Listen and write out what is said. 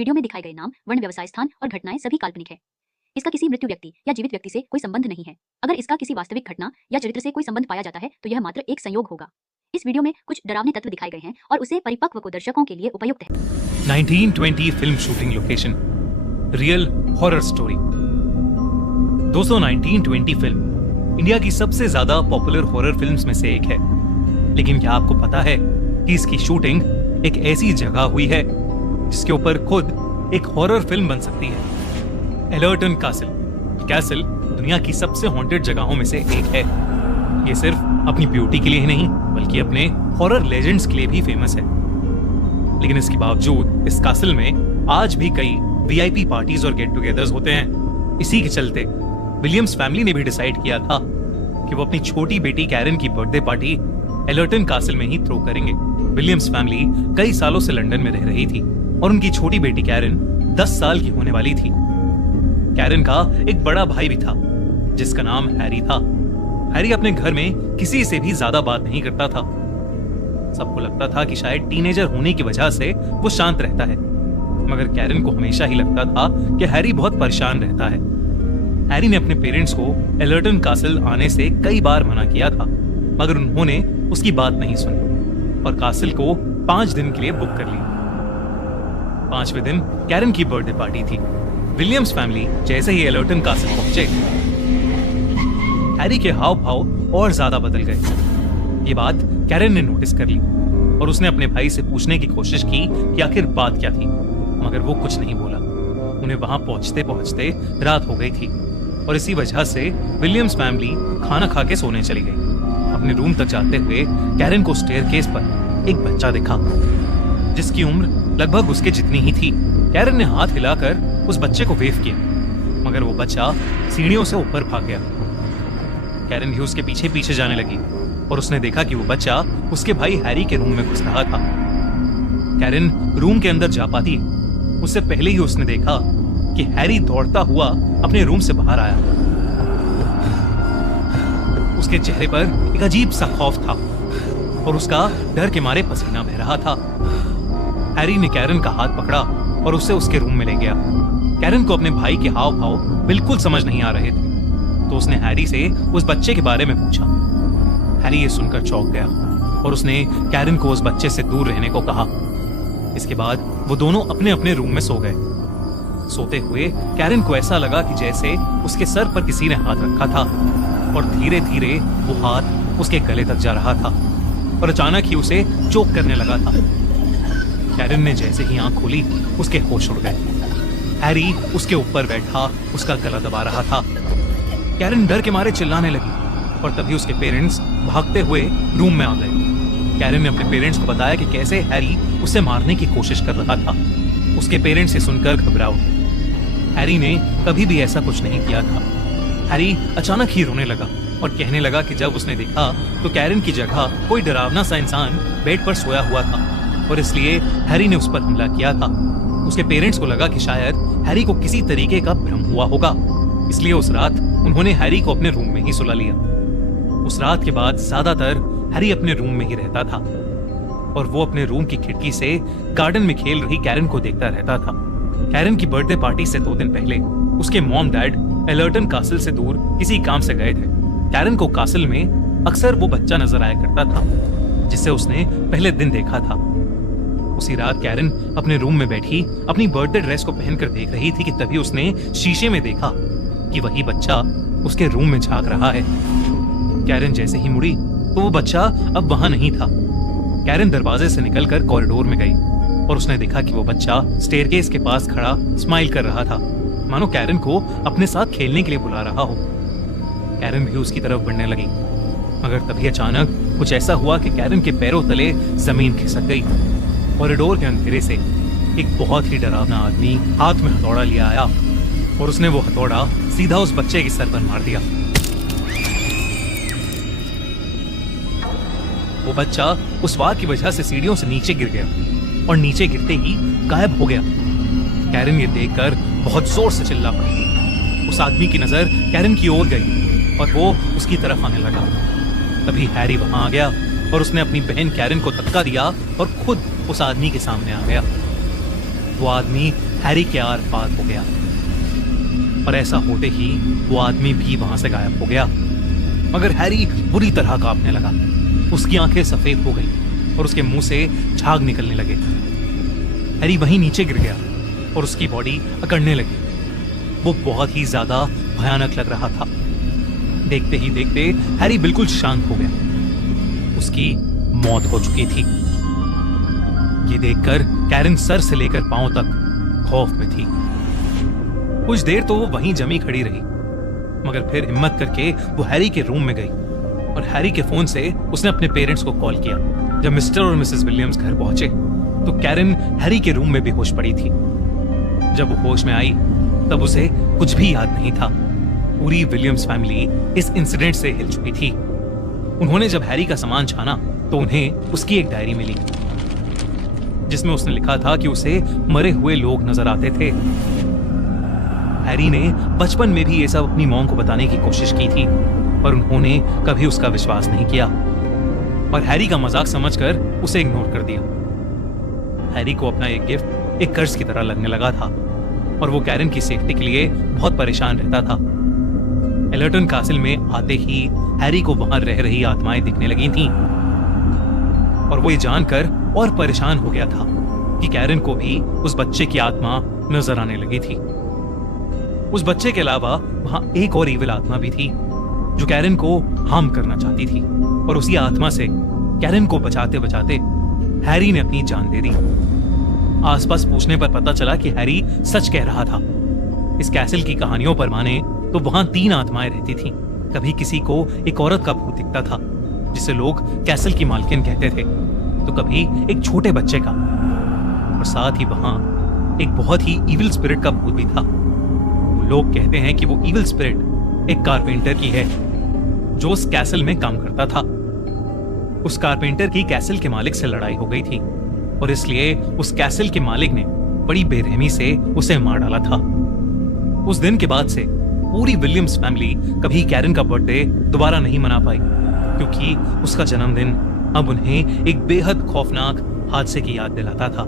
Video में दिखाए गए नाम, वर्ण, व्यवसाय स्थान और घटनाएं सभी काल्पनिक है। इसका किसी मृत्यु व्यक्ति या जीवित व्यक्ति से कोई संबंध नहीं है। अगर इसका किसी वास्तविक घटना या चरित्र से कोई संबंध पाया जाता है तो यह मात्र एक संयोग होगा। इस वीडियो में कुछ डरावने तत्व दिखाए गए हैं और उसे परिपक्व को दर्शकों के लिए उपयुक्त है। 1920 film shooting location, real horror story. दोस्तों, 1920 फिल्म इंडिया की सबसे ज्यादा पॉपुलर हॉरर फिल्म्स में से एक है। लेकिन क्या आपको पता है कि इसकी शूटिंग एक ऐसी जगह हुई है जिसके ऊपर खुद एक हॉरर फिल्म बन सकती है। एलर्टन कैसल दुनिया की सबसे हॉन्टेड जगहों में से एक है। ये सिर्फ अपनी ब्यूटी के लिए ही नहीं बल्कि अपने हॉरर लेजेंड्स के लिए भी फेमस है। लेकिन इसके बावजूद इस कैसल में आज भी कई वीआईपी पार्टीज और गेट टुगेदर्स होते हैं। इसी के चलते विलियम्स फैमिली ने भी डिसाइड किया था कि वो अपनी छोटी बेटी कैरन की बर्थडे पार्टी एलर्टन कैसल में ही थ्रो करेंगे। विलियम्स फैमिली कई सालों से लंदन में रह रही थी और उनकी छोटी बेटी कैरन 10 साल की होने वाली थी। कैरन का एक बड़ा भाई भी था जिसका नाम हैरी था। हैरी अपने घर में किसी से भी ज्यादा बात नहीं करता था। सबको लगता था कि शायद टीनेजर होने की वजह से वो शांत रहता है, मगर कैरन को हमेशा ही लगता था कि हैरी बहुत परेशान रहता है। हैरी ने अपने पेरेंट्स को एलर्टन कैसल आने से कई बार मना किया था, मगर उन्होंने उसकी बात नहीं सुनी और कैसल को 5 दिन के लिए बुक कर लिया। 5वें दिन कैरन की बर्थडे पार्टी थी। विलियम्स फैमिली जैसे ही एलर्टन कैसल पहुंचे, हैरी के हाव भाव और ज्यादा बदल गए। ये बात कैरन ने नोटिस कर ली और उसने अपने भाई से पूछने की कोशिश की कि आखिर बात क्या थी, मगर वो कुछ नहीं बोला। उन्हें वहां पहुंचते पहुंचते रात हो गई थी और इसी वजह से विलियम्स फैमिली खाना खा के सोने चली गई। अपने रूम तक जाते हुए कैरन को स्टेयरकेस पर एक बच्चा दिखा जिसकी उम्र लगभग उसके जितनी ही थी। कैरन ने हाथ हिलाकर उस बच्चे को वेव किया, मगर वो बच्चा सीढ़ियों से ऊपर भाग गया। कैरन भी उसके पीछे पीछे जाने लगी और उसने देखा कि वो बच्चा उसके भाई हैरी के रूम में घुस रहा था। कैरन रूम के अंदर जा पाती उससे पहले ही उसने देखा कि हैरी दौड़ता हुआ अपने रूम से बाहर आया। उसके चेहरे पर एक अजीब सा खौफ था और उसका डर के मारे पसीना बह रहा था। हैरी ने कैरन का हाथ पकड़ा और उसे उसके रूम में ले गया। कैरन को अपने भाई के हाव भाव बिल्कुल समझ नहीं आ रहे थे, तो उसने हैरी से उस बच्चे के बारे में पूछा। हैरी ये सुनकर चौंक गया और उसने कैरन को उस बच्चे से दूर रहने को कहा। इसके बाद वो दोनों अपने अपने रूम में सो गए। सोते हुए कैरन को ऐसा लगा कि जैसे उसके सर पर किसी ने हाथ रखा था और धीरे धीरे वो हाथ उसके गले तक जा रहा था और अचानक ही उसे चोक करने लगा था। कैरन ने जैसे ही आंख खोली उसके होश उड़ गए। हैरी उसके ऊपर बैठा उसका गला दबा रहा था। कैरन डर के मारे चिल्लाने लगी और तभी उसके पेरेंट्स भागते हुए रूम में आ गए। कैरन ने अपने पेरेंट्स को बताया कि कैसे हैरी उसे मारने की कोशिश कर रहा था। उसके पेरेंट्स से सुनकर घबरा उठे। हैरी ने कभी भी ऐसा कुछ नहीं किया था। हैरी अचानक ही रोने लगा और कहने लगा कि जब उसने देखा तो कैरन की जगह कोई डरावना सा इंसान बेड पर सोया हुआ था और इसलिए हैरी ने उस पर हमला किया था। उसके पेरेंट्स को लगा कि शायद हैरी को किसी तरीके का भ्रम हुआ होगा, इसलिए उस रात उन्होंने हैरी को अपने रूम में ही सुला लिया। उस रात के बाद ज्यादातर हैरी अपने रूम में ही रहता था और वो अपने रूम की खिड़की से गार्डन में खेल रही कैरन को देखता रहता था। कैरन की बर्थडे पार्टी से 2 दिन पहले उसके मॉम डैड एलर्टन कैसल से दूर किसी काम से गए थे। कैरन को कैसल में अक्सर वो बच्चा नजर आया करता था जिसे उसने पहले दिन देखा था। उसी रात कैरन अपने रूम में बैठी अपनी बर्थडे ड्रेस को पहनकर देख रही थी कि तभी उसने शीशे में देखा कि वही बच्चा उसके रूम में झांक रहा है। कैरन जैसे ही मुड़ी तो वो बच्चा अब वहां नहीं था। कैरन दरवाजे से निकलकर कॉरिडोर में गई और उसने देखा कि वो बच्चा स्टेयरकेस के पास खड़ा स्माइल कर रहा था, मानो कैरन को अपने साथ खेलने के लिए बुला रहा हो। कैरन भी उसकी तरफ बढ़ने लगी, मगर तभी अचानक कुछ ऐसा हुआ कि कैरन के पैरों तले जमीन खिसक गई। कॉरिडोर के अंधेरे से एक बहुत ही डरावना आदमी हाथ में हथौड़ा लिया आया और उसने वो हथौड़ा सीधा उस बच्चे के सर पर मार दिया। वो बच्चा उस वार की वजह से सीढ़ियों से नीचे गिर गया और नीचे गिरते ही गायब हो गया। कैरन ये देखकर बहुत जोर से चिल्ला पड़ी। उस आदमी की नजर कैरन की ओर गई और वो उसकी तरफ आने लगा। तभी हैरी वहां आ गया और उसने अपनी बहन कैरन को धक्का दिया और खुद उस आदमी के सामने आ गया। वो आदमी हैरी के आर पार हो गया। और ऐसा होते ही वो आदमी भी वहां से गायब हो गया। मगर हैरी बुरी तरह कांपने लगा। उसकी आंखें सफेद हो गई और उसके मुंह से झाग निकलने लगे। हैरी वहीं नीचे गिर गया और उसकी बॉडी अकड़ने लगी। वो बहुत ही ज्यादा भयानक लग रहा था। देखते ही देखते हैरी बिल्कुल शांत हो गया। उसकी मौत हो चुकी थी। ये देखकर कैरन सर से लेकर पांव तक खौफ में थी। कुछ देर तो वो वहीं जमी खड़ी रही, मगर फिर हिम्मत करके वो हैरी के रूम में गई और हैरी के फोन से उसने अपने पेरेंट्स को कॉल किया। जब मिस्टर और मिसेस विलियम्स घर पहुंचे तो कैरन हैरी के रूम में बेहोश पड़ी थी। जब वो होश में आई तब उसे कुछ भी याद नहीं था। पूरी विलियम्स फैमिली इस इंसिडेंट से हिल चुकी थी। उन्होंने जब हैरी का सामान छाना तो उन्हें उसकी एक डायरी मिली, जिसमें उसने लिखा था कि उसे मरे हुए लोग नजर आते थे। हैरी ने बचपन में भी ये सब अपनी मॉम को बताने की कोशिश की थी, पर उन्होंने कभी उसका विश्वास नहीं किया और हैरी का मजाक समझकर उसे इग्नोर कर दिया। हैरी को अपना एक गिफ्ट एक कर्ज की तरह लगने लगा था और वो कैरन की सेफ्टी के लिए बहुत परेशान रहता था। एलर्टन कासिल में आते ही हैरी को वहां रह रही आत्माएं दिखने लगी थीं और वो ये जानकर और परेशान हो गया था कि कैरन को भी उस बच्चे की आत्मा नजर आने लगी थी। उस बच्चे के अलावा वहां एक और इविल आत्मा भी थी जो कैरन को हार्म करना चाहती थी और उसी आत्मा से कैरन को बचाते बचाते हैरी ने अपनी जान दे दी। आसपास पूछने पर पता चला कि हैरी सच कह रहा था। इस कैसल की कहानियों पर माने तो वहां 3 आत्माएं रहती थीं। कभी किसी को एक औरत का भूत दिखता था जिसे लोग कैसल की मालकिन कहते थे, तो कभी एक छोटे बच्चे का, और साथ ही वहां एक बहुत ही इविल स्पिरिट का भूत भी था। लोग कहते हैं कि वो इविल स्पिरिट एक कारपेंटर की है जो उस कैसल में काम करता था। उस कारपेंटर की कैसल के मालिक से लड़ाई हो गई थी और इसलिए उस कैसल के मालिक ने बड़ी बेरहमी से उसे मार डाला था। उस दिन के बाद से पूरी विलियम्स फैमिली कभी कैरन का बर्थडे दोबारा नहीं मना पाई, क्योंकि उसका जन्मदिन अब उन्हें एक बेहद खौफनाक हादसे की याद दिलाता था।